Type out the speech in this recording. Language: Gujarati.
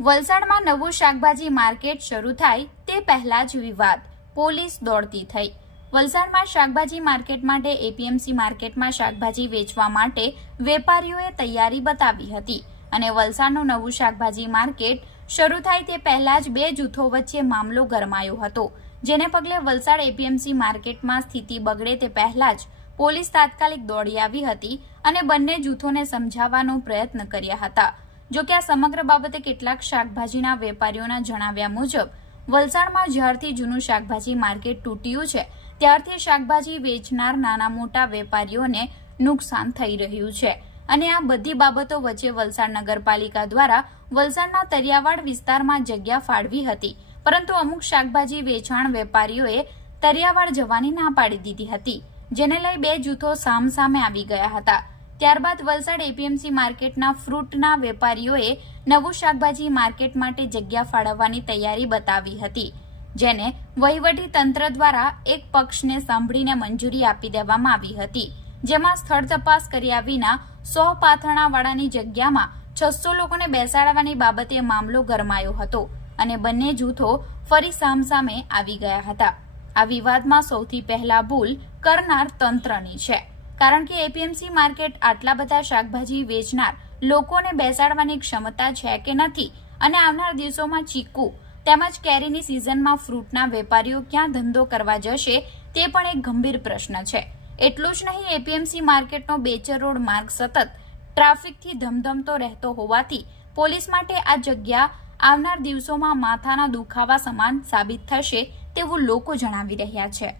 વલસાડમાં નવું શાકભાજી માર્કેટ શરૂ થાય તે પહેલા જ વિવાદ, પોલીસ દોડતી થઈ। વલસાડમાં શાકભાજી માર્કેટ માટે એપીએમસી માર્કેટમાં શાકભાજી વેચવા માટે વેપારીઓએ તૈયારી બતાવી હતી અને વલસાડનું નવું શાકભાજી માર્કેટ શરૂ થાય તે પહેલા જ બે જૂથો વચ્ચે મામલો ગરમાયો હતો, જેને પગલે વલસાડ એપીએમસી માર્કેટમાં સ્થિતિ બગડે તે પહેલા જ પોલીસ તાત્કાલિક દોડી આવી હતી અને બંને જૂથોને સમજાવવાનો પ્રયત્ન કર્યા હતા। જો કે આ સમગ્ર બાબતે કેટલાક શાકભાજીના વેપારીઓના જણાવ્યા મુજબ વલસાડમાં જ્યારથી જૂનું શાકભાજી માર્કેટ તૂટ્યું છે ત્યારથી શાકભાજી વેચનાર નાના મોટા વેપારીઓને નુકસાન થઈ રહ્યું છે અને આ બધી બાબતો વચ્ચે વલસાડ નગરપાલિકા દ્વારા વલસાડના તરિયાવાડ વિસ્તારમાં જગ્યા ફાળવી હતી, પરંતુ અમુક શાકભાજી વેચાણ વેપારીઓએ તરિયાવાડ જવાની ના પાડી દીધી હતી, જેને લઈ બે જૂથો સામસામે આવી ગયા હતા। ત્યારબાદ વલસાડ એપીએમસી માર્કેટના ફ્રૂટના વેપારીઓએ નવું શાકભાજી માર્કેટ માટે જગ્યા ફાળવવાની તૈયારી બતાવી હતી, જેને વહીવટી તંત્ર દ્વારા એક પક્ષને સાંભળીને મંજૂરી આપી દેવામાં આવી હતી, જેમાં સ્થળ તપાસ કર્યા વિના 100 પાથરણાવાળાની જગ્યામાં 600 લોકોને બેસાડવાની બાબતે મામલો ગરમાયો હતો અને બંને જૂથો ફરી સામસામે આવી ગયા હતા। આ વિવાદમાં સૌથી પહેલા ભૂલ કરનાર તંત્રની છે, કારણ કે એપીએમસી માર્કેટ આટલા બધા શાકભાજી વેચનાર લોકોને બેસાડવાની ક્ષમતા છે કે નથી અને આવનાર દિવસોમાં ચીકુ તેમજ કેરીની સિઝનમાં ફ્રૂટના વેપારીઓ ક્યાં ધંધો કરવા જશે તે પણ એક ગંભીર પ્રશ્ન છે। એટલું જ નહીં, એપીએમસી માર્કેટનો બેચર રોડ માર્ગ સતત ટ્રાફિકથી ધમધમતો રહેતો હોવાથી પોલીસ માટે આ જગ્યા આવનાર દિવસોમાં માથાના દુખાવા સમાન સાબિત થશે તેવું લોકો જણાવી રહ્યા છે।